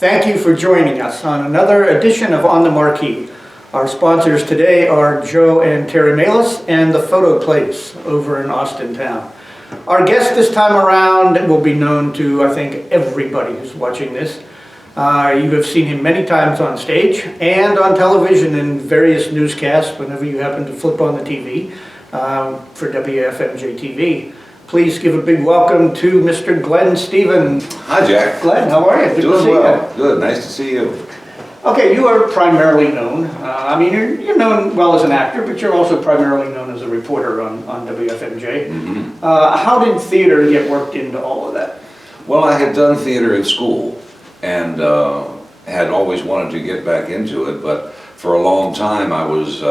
Thank you for joining us on another edition of On the Marquee. Our sponsors today are Joe and Terry Malis and the Photo Place over in Austin Town. Our guest this time around will be known to, I think, everybody who's watching this. You have seen him many times on stage and on television in various newscasts whenever you happen to flip on the TV for WFMJ TV. Please give a big welcome to Mr. Glenn Stevens. Hi, Jack. Glenn, how are you? Good Doing to see well. you. Good. Nice to see you. Okay, you are primarily known. You're known well as an actor, but you're also primarily known as a reporter on WFMJ. Mm-hmm. How did theater get worked into all of that? Well, I had done theater in school and had always wanted to get back into it, but for a long time I was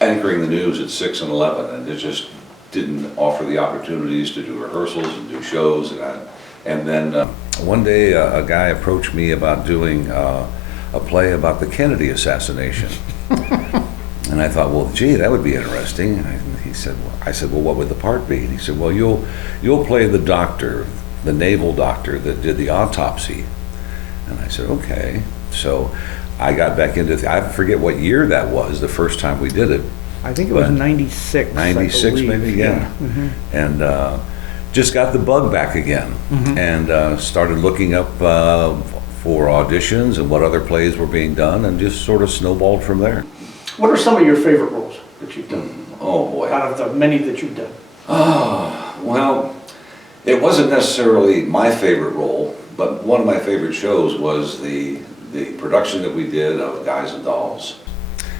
anchoring the news at 6 and 11, and it just didn't offer the opportunities to do rehearsals and do shows. And then one day a guy approached me about doing a play about the Kennedy assassination. And I thought, well, gee, that would be interesting. And I said, well, what would the part be? And he said, well, you'll play the doctor, the naval doctor that did the autopsy. And I said, okay. So I got back into, I forget what year that was, the first time we did it. I think it was 96. 96 maybe, yeah. Mm-hmm. And just got the bug back again. Mm-hmm. And started looking up for auditions and what other plays were being done, and just sort of snowballed from there. What are some of your favorite roles that you've done? Oh boy. Out of the many that you've done. Oh, well, it wasn't necessarily my favorite role, but one of my favorite shows was the production that we did of Guys and Dolls,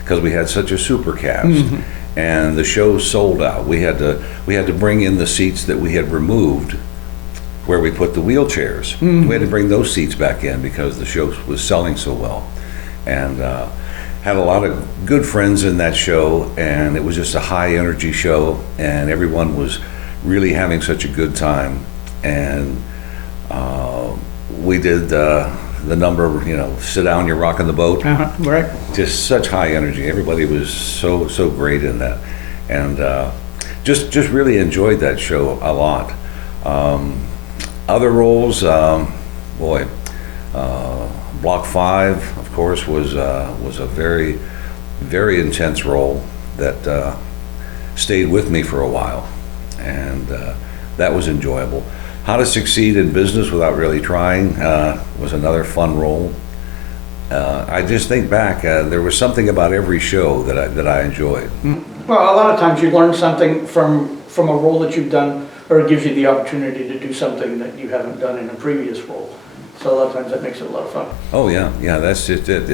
because we had such a super cast. Mm-hmm. And the show sold out. We had to bring in the seats that we had removed where we put the wheelchairs. Mm-hmm. We had to bring those seats back in because the show was selling so well. And had a lot of good friends in that show, and it was just a high energy show, and everyone was really having such a good time. And we did the number, sit down, you're rocking the boat. Right. Just such high energy. Everybody was so great in that, and just really enjoyed that show a lot. Other roles, Block 5, of course, was a very, very intense role that stayed with me for a while, and that was enjoyable. How to Succeed in Business Without Really Trying was another fun role. I just think back, there was something about every show that I enjoyed. Well, a lot of times you learn something from a role that you've done, or it gives you the opportunity to do something that you haven't done in a previous role. So a lot of times that makes it a lot of fun. Oh yeah, that's just it.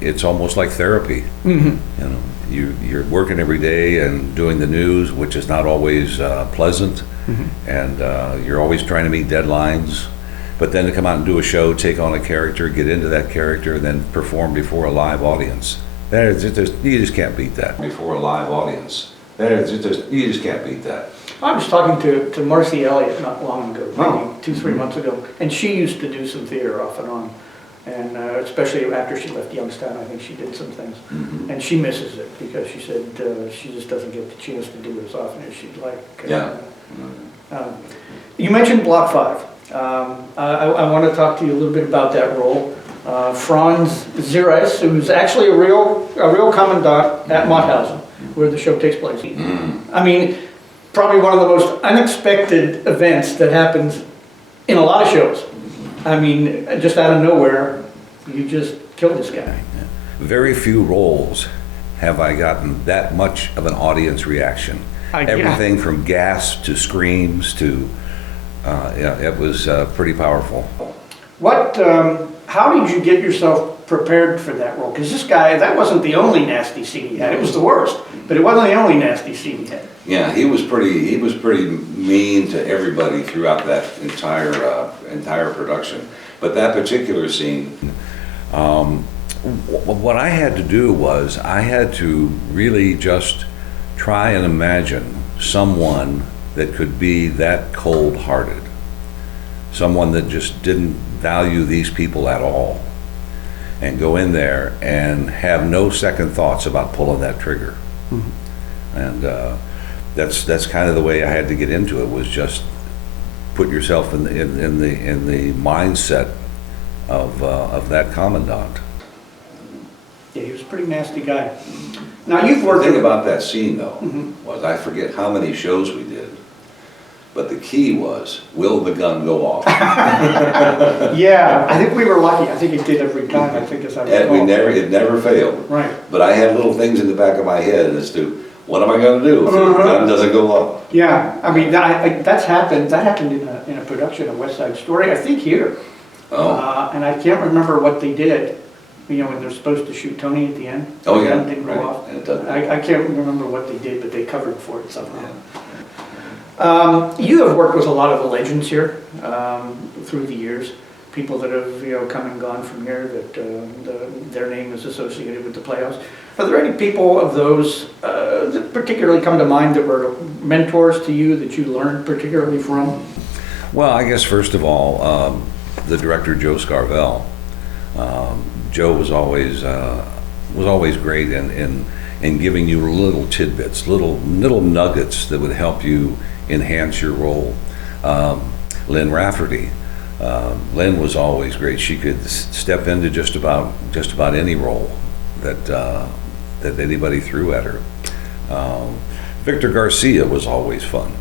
It's almost like therapy. Mm-hmm. You're working every day and doing the news, which is not always pleasant. Mm-hmm. And you're always trying to meet deadlines, but then to come out and do a show, take on a character, get into that character, and then perform before a live audience. You just can't beat that. Before a live audience. You just can't beat that. I was talking to Marcy Elliott not long ago, maybe 2-3 months ago, and she used to do some theater off and on, and especially after she left Youngstown, I think she did some things. Mm-hmm. And she misses it because she said she just doesn't get the chance to do it as often as she'd like. Yeah. You mentioned Block 5. I want to talk to you a little bit about that role. Franz Zires, who's actually a real commandant at Mauthausen, where the show takes place. Mm-hmm. I mean, probably one of the most unexpected events that happens in a lot of shows. I mean, just out of nowhere, you just killed this guy. Very few roles have I gotten that much of an audience reaction. Everything from gasps to screams to, it was pretty powerful. How did you get yourself prepared for that role? Because this guy, that wasn't the only nasty scene he had. It was the worst, but it wasn't the only nasty scene he had. Yeah, he was pretty mean to everybody throughout that entire production. But that particular scene, what I had to do was I had to really just try and imagine someone that could be that cold-hearted, someone that just didn't value these people at all, and go in there and have no second thoughts about pulling that trigger. Mm-hmm. And that's kind of the way I had to get into it, was just put yourself in the mindset of that commandant. Yeah, he was a pretty nasty guy. Now, you've The worked thing with... about that scene, though, was I forget how many shows we did, but the key was, will the gun go off? Yeah, I think we were lucky. I think it did every time, I think, as I recall. And it never failed. Right. But I had little things in the back of my head as to, what am I gonna do if the gun doesn't go off? Yeah, I mean, that's happened, that happened in a production of West Side Story, I think here. Oh. And I can't remember what they did, you know, when they're supposed to shoot Tony at the end. Oh, The yeah, gun didn't go right. off. And it doesn't. I can't remember what they did, but they covered for it somehow. You have worked with a lot of the legends here through the years, people that have, you know, come and gone from here that their name is associated with the Playhouse. Are there any people of those that particularly come to mind that were mentors to you that you learned particularly from? Well, I guess first of all, the director Joe Scarvell. Joe was always great in giving you little tidbits, little nuggets that would help you enhance your role. Lynn Rafferty. Lynn was always great. She could step into just about any role that anybody threw at her. Victor Garcia was always fun.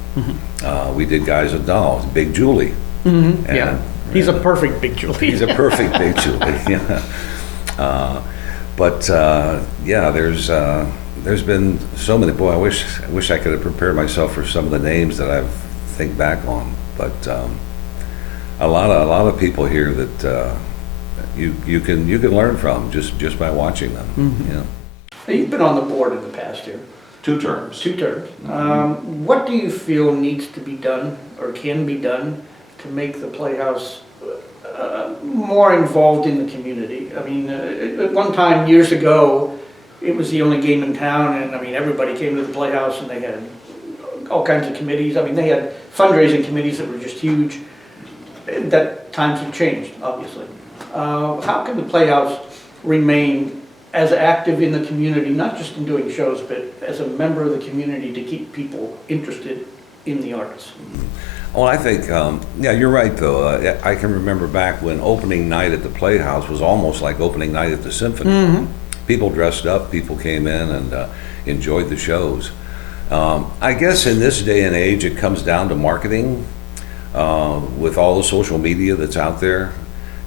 We did Guys and Dolls, Big Julie. Yeah, he's a perfect Big Julie. He's a perfect Big Julie. Yeah. Yeah, there's been so many. Boy, I wish I could have prepared myself for some of the names that I've think back on. But a lot of people here that you can learn from just by watching them. You know. You've been on the board in the past year. 2 terms. 2 terms. What do you feel needs to be done or can be done to make the Playhouse more involved in the community? I mean, at one time years ago, it was the only game in town, and I mean, everybody came to the Playhouse, and they had all kinds of committees. I mean, they had fundraising committees that were just huge. That times have changed, obviously. How can the Playhouse remain as active in the community, not just in doing shows, but as a member of the community to keep people interested in the arts? Well, I think, yeah, you're right, though. I can remember back when opening night at the Playhouse was almost like opening night at the Symphony. People dressed up, people came in and enjoyed the shows. I guess in this day and age, it comes down to marketing with all the social media that's out there.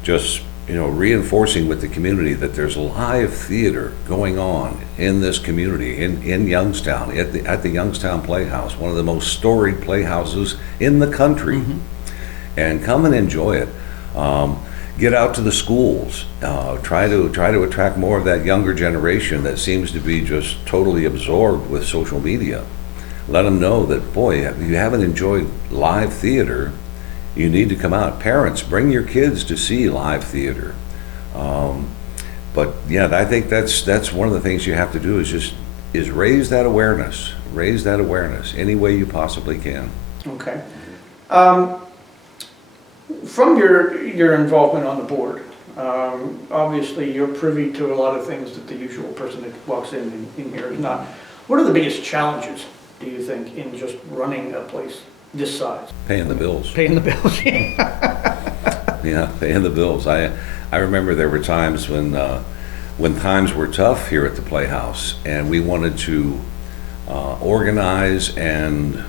Just, you know, reinforcing with the community that there's live theater going on in this community, in Youngstown, at the Youngstown Playhouse, one of the most storied playhouses in the country. And come and enjoy it. Get out to the schools. Try to attract more of that younger generation that seems to be just totally absorbed with social media. Let them know that, boy, if you haven't enjoyed live theater, you need to come out. Parents, bring your kids to see live theater. But yeah, I think that's one of the things you have to do is raise that awareness. Raise that awareness any way you possibly can. Okay. From your involvement on the board, obviously you're privy to a lot of things that the usual person that walks in here is not. What are the biggest challenges, do you think, in just running a place this size? Paying the bills. Paying the bills. Yeah, paying the bills. I remember there were times when times were tough here at the Playhouse, and we wanted to organize and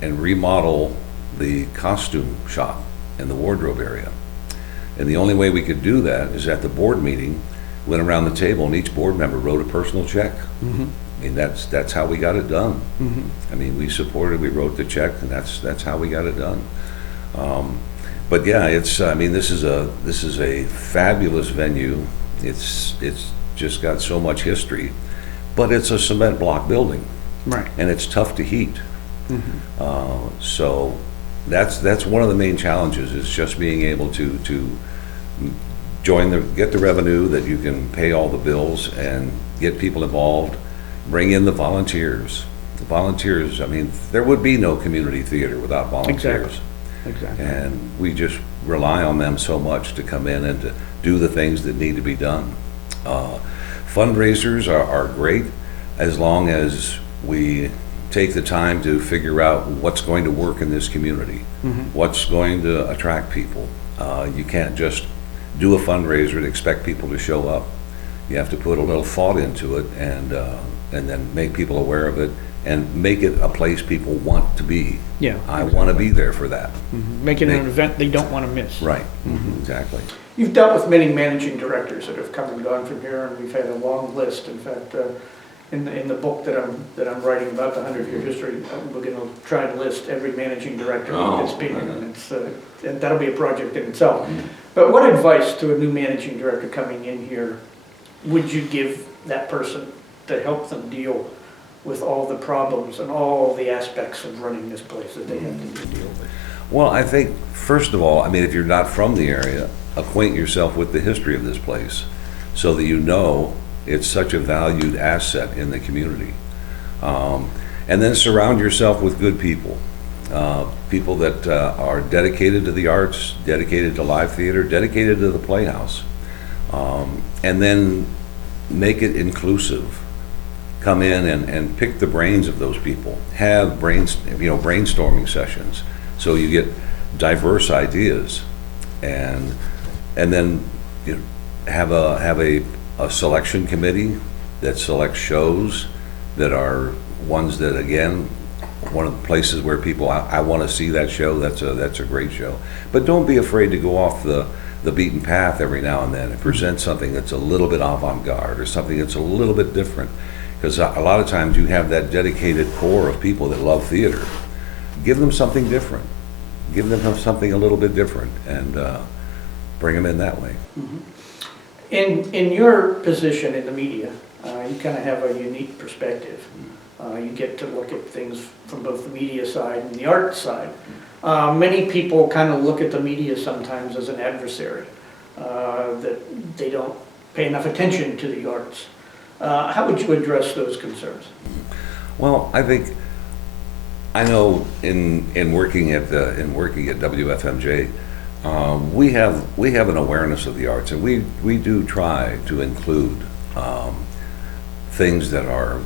remodel the costume shop and the wardrobe area. And the only way we could do that is at the board meeting, went around the table, and each board member wrote a personal check. I mean, that's how we got it done. I mean, we supported, we wrote the check, and that's how we got it done. But yeah, I mean, this is a fabulous venue. It's just got so much history, but it's a cement block building, Right. and it's tough to heat. So that's one of the main challenges, is just being able to get the revenue that you can pay all the bills and get people involved, bring in the volunteers. The volunteers, I mean, there would be no community theater without volunteers. Exactly. And we just rely on them so much to come in and to do the things that need to be done. Fundraisers are great as long as we take the time to figure out what's going to work in this community, what's going to attract people. You can't just do a fundraiser and expect people to show up. You have to put a little thought into it and then make people aware of it and make it a place people want to be. Yeah. I want to be there for that. Make it an event they don't want to miss. Right, exactly. You've dealt with many managing directors that have come and gone from here, and we've had a long list. In fact, in the book that I'm writing about the 100-year history, we're going to try and list every managing director that's been here, and that'll be a project in itself. But what advice to a new managing director coming in here would you give that person to help them deal with all the problems and all the aspects of running this place that they have to deal with? Well, I think, first of all, I mean, if you're not from the area, acquaint yourself with the history of this place so that you know it's such a valued asset in the community. And then surround yourself with good people. People that are dedicated to the arts, dedicated to live theater, dedicated to the Playhouse. And then make it inclusive. Come in and pick the brains of those people. Have brainstorming sessions so you get diverse ideas, and then have a selection committee that selects shows that are ones that, again, one of the places where people, I want to see that show. That's a great show. But don't be afraid to go off the beaten path every now and then and present something that's a little bit avant-garde or something that's a little bit different. Because a lot of times you have that dedicated core of people that love theater. Give them something different. Give them something a little bit different, and bring them in that way. In your position in the media, you kind of have a unique perspective. You get to look at things from both the media side and the art side. Many people kind of look at the media sometimes as an adversary, that they don't pay enough attention to the arts. How would you address those concerns? Well, I know in working at WFMJ, we have an awareness of the arts, and we do try to include things that are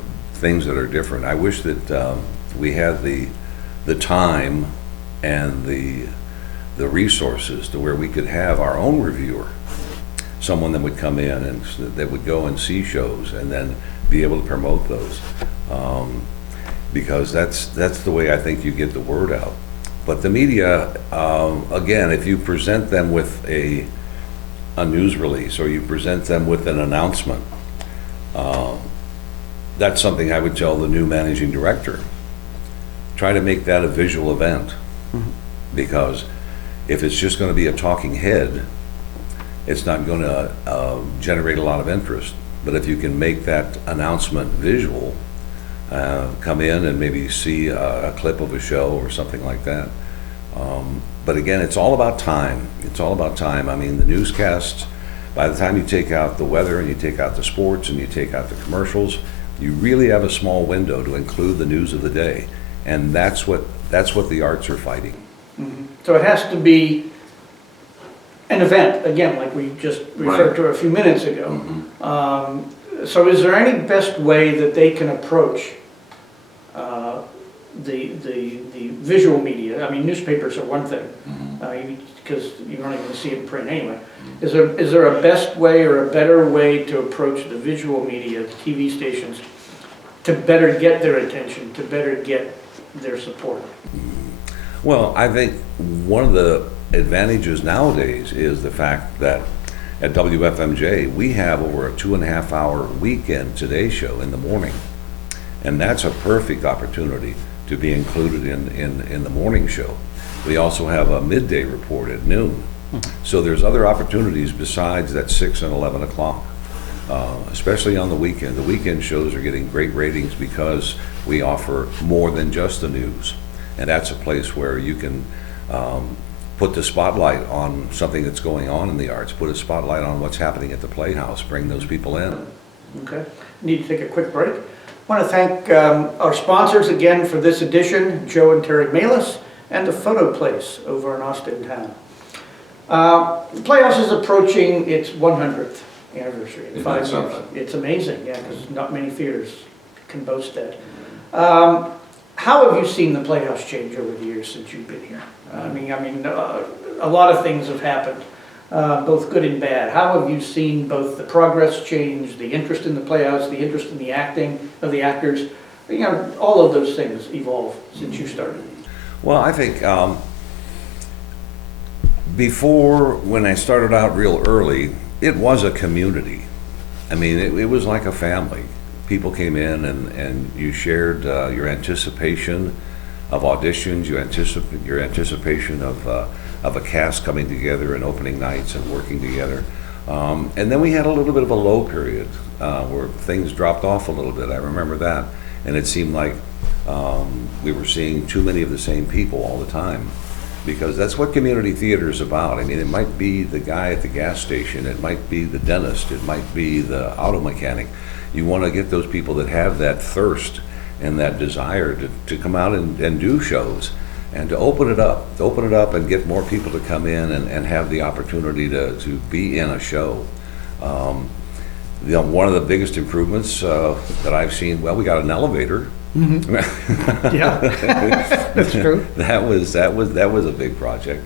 different. I wish that we had the time and the resources to where we could have our own reviewer, someone that would come in and that would go and see shows and then be able to promote those, because that's the way I think you get the word out. But the media, again, if you present them with a news release or you present them with an announcement, that's something I would tell the new managing director. Try to make that a visual event, because if it's just going to be a talking head, it's not going to generate a lot of interest. But if you can make that announcement visual, come in and maybe see a clip of a show or something like that. But again, it's all about time. It's all about time. I mean, the newscasts, by the time you take out the weather and you take out the sports and you take out the commercials, you really have a small window to include the news of the day. And that's what the arts are fighting. So it has to be an event, again, like we just referred to a few minutes ago. So is there any best way that they can approach the visual media? I mean, newspapers are one thing, because you're not going to see it in print anyway. Is there a best way or a better way to approach the visual media, the TV stations, to better get their attention, to better get their support? Well, I think one of the advantages nowadays is the fact that at WFMJ we have over a 2.5-hour weekend Today show in the morning, and that's a perfect opportunity to be included in the morning show. We also have a midday report at noon, so there's other opportunities besides that 6 and 11 o'clock, especially on the weekend. The weekend shows are getting great ratings because we offer more than just the news, and that's a place where you can put the spotlight on something that's going on in the arts, put a spotlight on what's happening at the Playhouse, bring those people in. Okay, need to take a quick break. I want to thank our sponsors again for this edition, Joe and Terry Malis, and the Photo Place over in Austin Town. The Playhouse is approaching its 100th anniversary in 5 years. It's amazing, yeah, because not many theaters can boast that. How have you seen the Playhouse change over the years since you've been here? A lot of things have happened, both good and bad. How have you seen both the progress change, the interest in the Playhouse, the interest in the acting of the actors, all of those things evolve since you started? Well, I think before, when I started out real early, it was a community. I mean, it was like a family. People came in and you shared your anticipation of auditions, your anticipation of a cast coming together and opening nights and working together. And then we had a little bit of a low period where things dropped off a little bit. I remember that. And it seemed like we were seeing too many of the same people all the time, because that's what community theater is about. I mean, it might be the guy at the gas station, it might be the dentist, it might be the auto mechanic. You want to get those people that have that thirst and that desire to come out and do shows, and to open it up and get more people to come in and have the opportunity to be in a show. One of the biggest improvements that I've seen, well, we got an elevator. Mm-hmm. Yeah, that's true. That was a big project.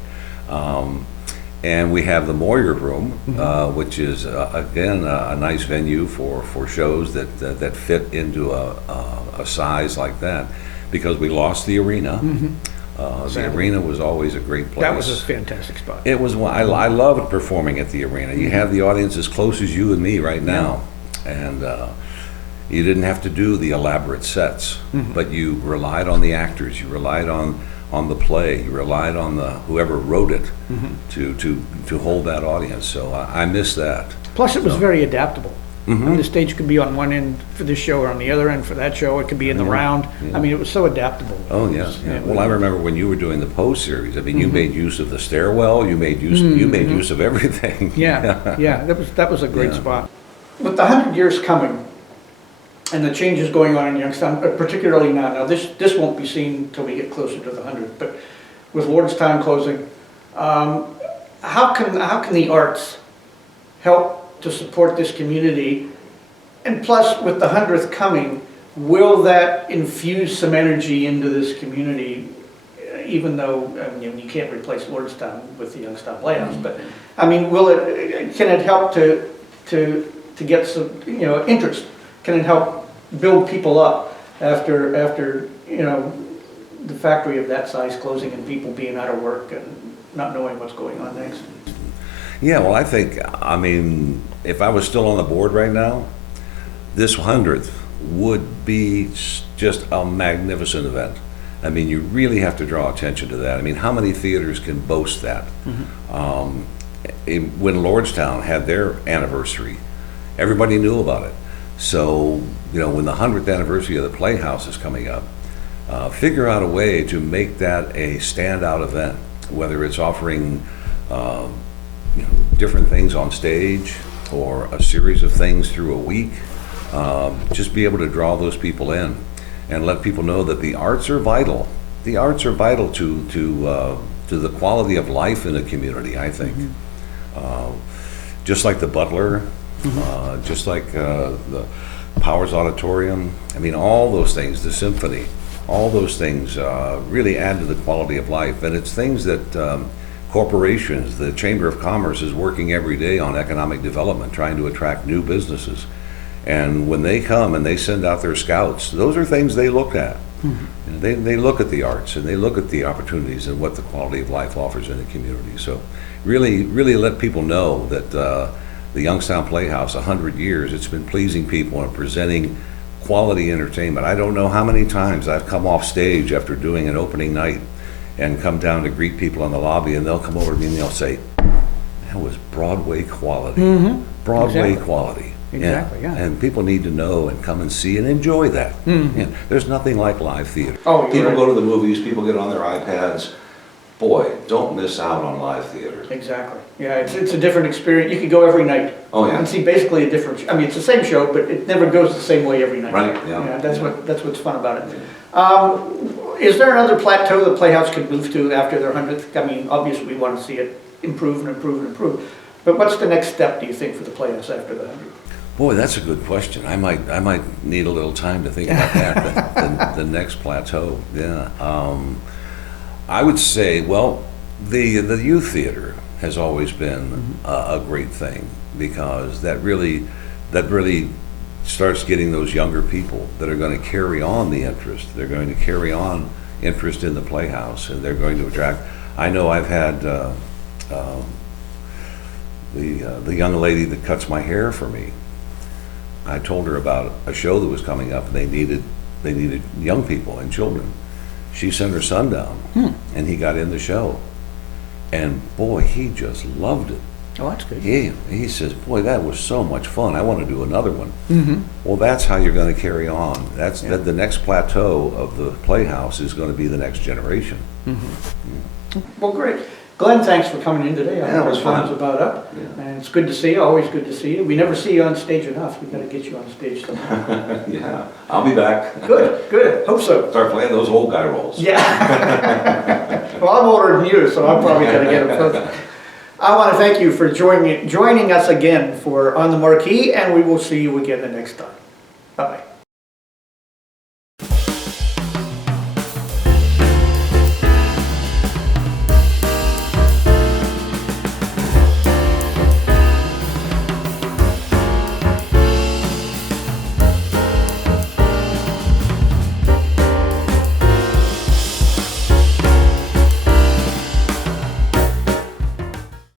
And we have the Moyer Room, which is again a nice venue for shows that fit into a size like that, because we lost the arena. The arena was always a great place. That was a fantastic spot. It was. I loved performing at the arena. You have the audience as close as you and me right now, and you didn't have to do the elaborate sets, but you relied on the actors. You relied on the play. You relied on whoever wrote it to hold that audience. So I miss that. Plus, it was very adaptable. I mean, the stage could be on one end for this show or on the other end for that show. It could be in the round. Yeah. I mean, it was so adaptable. Oh, yeah. Well, I remember when you were doing the Poe series. I mean, you made use of the stairwell. You made use of everything. Yeah. That was a great spot. With the 100 years coming, and the changes going on in Youngstown, particularly now. Now, this won't be seen until we get closer to the 100. But with Lordstown closing, how can the arts help to support this community? And plus, with the 100th coming, will that infuse some energy into this community? Even though you can't replace Lordstown with the Youngstown Playhouse, but I mean, can it help to get some interest? Can it help build people up after the factory of that size closing and people being out of work and not knowing what's going on next? Yeah, well, I mean, if I was still on the board right now, this 100th would be just a magnificent event. I mean, you really have to draw attention to that. I mean, how many theaters can boast that? When Lordstown had their anniversary, everybody knew about it. So, when the 100th anniversary of the Playhouse is coming up, figure out a way to make that a standout event, whether it's offering different things on stage or a series of things through a week. Just be able to draw those people in and let people know that the arts are vital. The arts are vital to the quality of life in a community, I think. Just like the Butler, just like the Powers Auditorium. I mean, all those things, the symphony, all those things really add to the quality of life. And it's things that corporations, the Chamber of Commerce is working every day on economic development, trying to attract new businesses. And when they come and they send out their scouts, those are things they look at. They look at the arts and they look at the opportunities and what the quality of life offers in the community. So really let people know that the Youngstown Playhouse, 100 years, it's been pleasing people and presenting quality entertainment. I don't know how many times I've come off stage after doing an opening night and come down to greet people in the lobby, and they'll come over to me and they'll say, that was Broadway quality. Broadway quality. Exactly, yeah. And people need to know and come and see and enjoy that. There's nothing like live theater. People go to the movies, people get on their iPads. Boy, don't miss out on live theater. Exactly. Yeah, it's a different experience. You could go every night. Oh, yeah. And see basically a different, it's the same show, but it never goes the same way every night. Right, yeah. Yeah, that's what's fun about it. Is there another plateau the Playhouse could move to after their 100th? I mean, obviously we want to see it improve and improve and improve. But what's the next step, do you think, for the Playhouse after the 100th? Boy, that's a good question. I might need a little time to think about that. The next plateau, yeah. I would say, well, the youth theater has always been a great thing, because that really starts getting those younger people that are going to carry on the interest. They're going to carry on interest in the Playhouse, and they're going to attract. I know I've had the young lady that cuts my hair for me. I told her about a show that was coming up, and they needed young people and children. She sent her son down, and he got in the show, and boy, he just loved it. Oh, that's good. He says, boy, that was so much fun. I want to do another one. Well, that's how you're going to carry on. That's the next plateau of the Playhouse is going to be the next generation. Well, great. Glenn, thanks for coming in today. Yeah, it was fun. Time's about up. Yeah. And it's good to see you, always good to see you. We never see you on stage enough. We've got to get you on stage sometime. Yeah, I'll be back. Good. Hope so. Start playing those old guy roles. Yeah. Well, I'm older than you, so I'm probably going to get them first. I want to thank you for joining us again for On the Marquee, and we will see you again the next time. Bye-bye.